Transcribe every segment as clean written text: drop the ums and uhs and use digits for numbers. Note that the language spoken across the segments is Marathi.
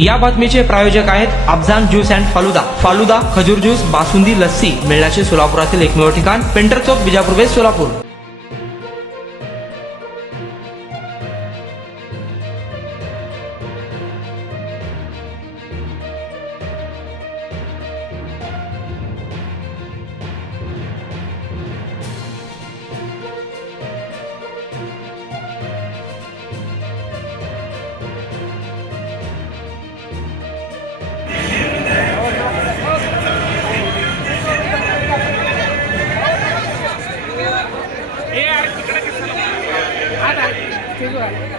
या बातमीचे प्रायोजक आहेत अफजान ज्यूस अँड फालुदा. फालुदा, खजूर ज्यूस, बासुंदी, लस्सी मिळण्याचे सोलापुरातील एकमेव ठिकाण पेंटर चौक, बिजापूर वेस्ट, सोलापूर.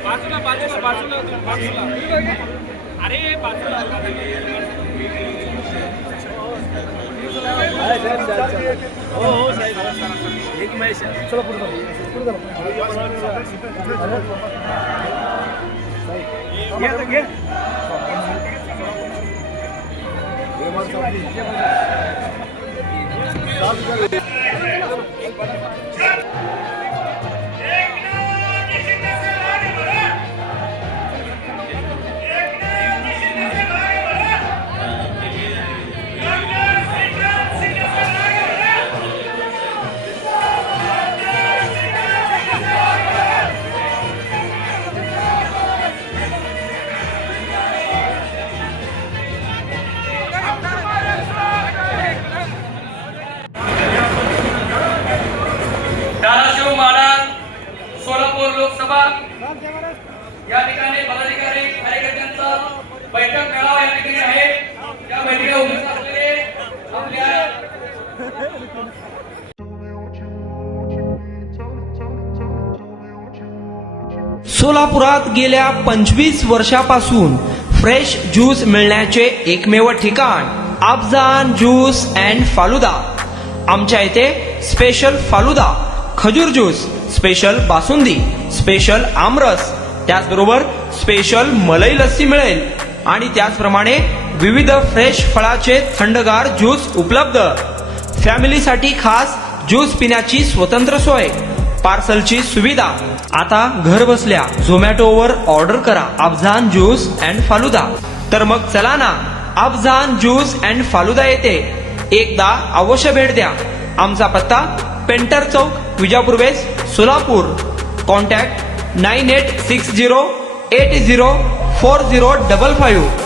बाजूला बाजूला बाजूला बाजूला अरे बाजूला हो हो साहेब एक महेश चला पुढे घे दाराशिव महाराज सोलापूर लोकसभा या ठिकाणी पदाधिकारी कार्यकर्त्यांचा बैठक मेळावा या ठिकाणी आहे. या बैठकीला उपस्थित असलेले आपल्या सोलापुरात गेल्या 25 वर्षापासून फ्रेश ज्यूस मिळण्याचे एकमेव ठिकाण अफजान ज्यूस अँड फालुदा. आमच्या इथे स्पेशल फालुदा, खजूर ज्यूस, स्पेशल बासुंदी, स्पेशल आमरस, त्याचबरोबर स्पेशल मलाई लस्सी मिळेल आणि त्याचप्रमाणे विविध फ्रेश फळाचे थंडगार ज्यूस उपलब्ध. फॅमिलीसाठी खास ज्यूस पिण्याची स्वतंत्र सोय, पार्सलची सुविधा. आता घर बसल्या झोमॅटोवर ऑर्डर करा अफजान ज्यूस अँड फालुदा. तर मग चला ना अफजान ज्यूस अँड फालुदा येथे एकदा अवश्य भेट द्या. आमचा पत्ता पेंटर चौक, बिजापूर वेस्ट, सोलापूर. कॉन्टॅक्ट 9860804055.